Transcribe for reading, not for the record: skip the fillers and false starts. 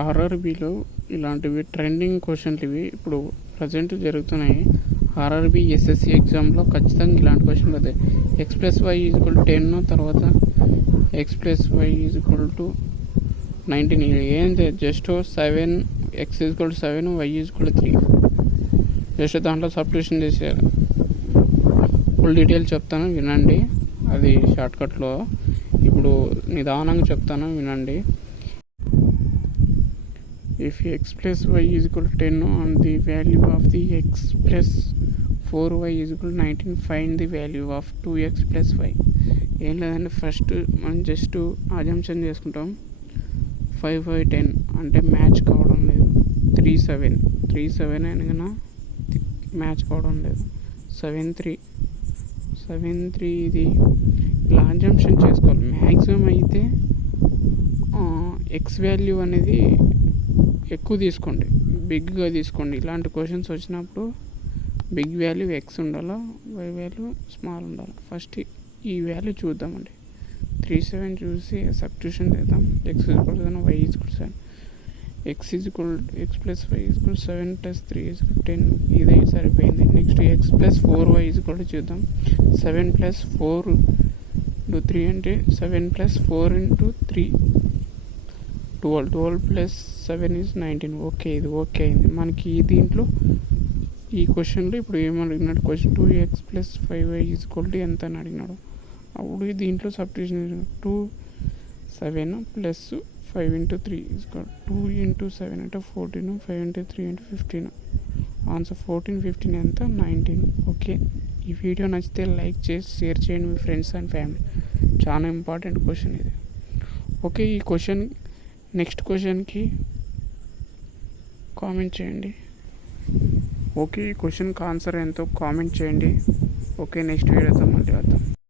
ఆర్ఆర్బీలో ఇలాంటివి ట్రెండింగ్ క్వశ్చన్లు ఇవి ఇప్పుడు ప్రజెంట్ జరుగుతున్నాయి. ఆర్ఆర్బీ ఎస్ఎస్సి ఎగ్జామ్లో ఖచ్చితంగా ఇలాంటి క్వశ్చన్లు వస్తాయి. ఎక్స్ ప్లస్ వై ఈజ్వల్ 10 తర్వాత ఎక్స్ ప్లస్ వై ఈజ్వల్ 19 ఏంటి just 7 X equal 7 Y equal 3 just దాంట్లో సబ్స్టిట్యూషన్ చేసేయాలి. ఫుల్ డీటెయిల్ చెప్తాను వినండి, అది షార్ట్కట్లో. ఇప్పుడు నిదానంగా చెప్తాను వినండి. If x plus y is equal to 10 and the value of the x plus 4y is equal to 19, find the value of 2x plus y. ఏం లేదండి, ఫస్ట్ మనం జస్ట్ అజంప్షన్ చేసుకుంటాం. 5 అంటే మ్యాచ్ కావడం లేదు. 3 7 అనగా మ్యాచ్ కావడం లేదు. 7 3 ఇది ఇలా అజంప్షన్ చేసుకోవాలి. మ్యాక్సిమం అయితే ఎక్స్ వాల్యూ అనేది ఎక్కువ తీసుకోండి, బిగ్గా తీసుకోండి. ఇలాంటి క్వశ్చన్స్ వచ్చినప్పుడు బిగ్ వాల్యూ ఎక్స్ ఉండాలా, వై వాల్యూ స్మాల్ ఉండాలి. ఫస్ట్ ఈ వాల్యూ చూద్దామండి. 3 7 చూసి సబ్స్టిట్యూషన్ చేద్దాం. X equal 7 Y equal 7 X plus Y equal 7 plus 3 equal 10. ఇదే సరిపోయింది. Next X plus 4y equal చూద్దాం. 7 ప్లస్ 4 ఇంటూ 3 అంటే 7 plus 4 into 3 12 plus 7 is 19. Okay, ఇది ఓకే అయింది మనకి. దీంట్లో ఈ క్వశ్చన్లో ఇప్పుడు ఏమడిగినాడు, question 2x plus 5y equal to ఎంత అని అడిగినాడు. అప్పుడు దీంట్లో substitution 2 7 plus 5 into 3 equal 2 into 7 అంటే 14, 5 ఇంటూ 3 అంటే 15. ఆన్సర్ 14 15 ఎంత 19. ఓకే, ఈ వీడియో నచ్చితే లైక్ చేసి షేర్ చేయండి మీ ఫ్రెండ్స్ అండ్ ఫ్యామిలీ. చాలా ఇంపార్టెంట్ క్వశ్చన్ ఇది. ఓకే, ఈ క్వశ్చన్ నెక్స్ట్ క్వశ్చన్కి కామెంట్ చేయండి. ఓకే, ఈ క్వశ్చన్కి ఆన్సర్ ఎంతో కామెంట్ చేయండి. ఓకే, నెక్స్ట్ వీడియోతో మళ్ళీ వద్దాం.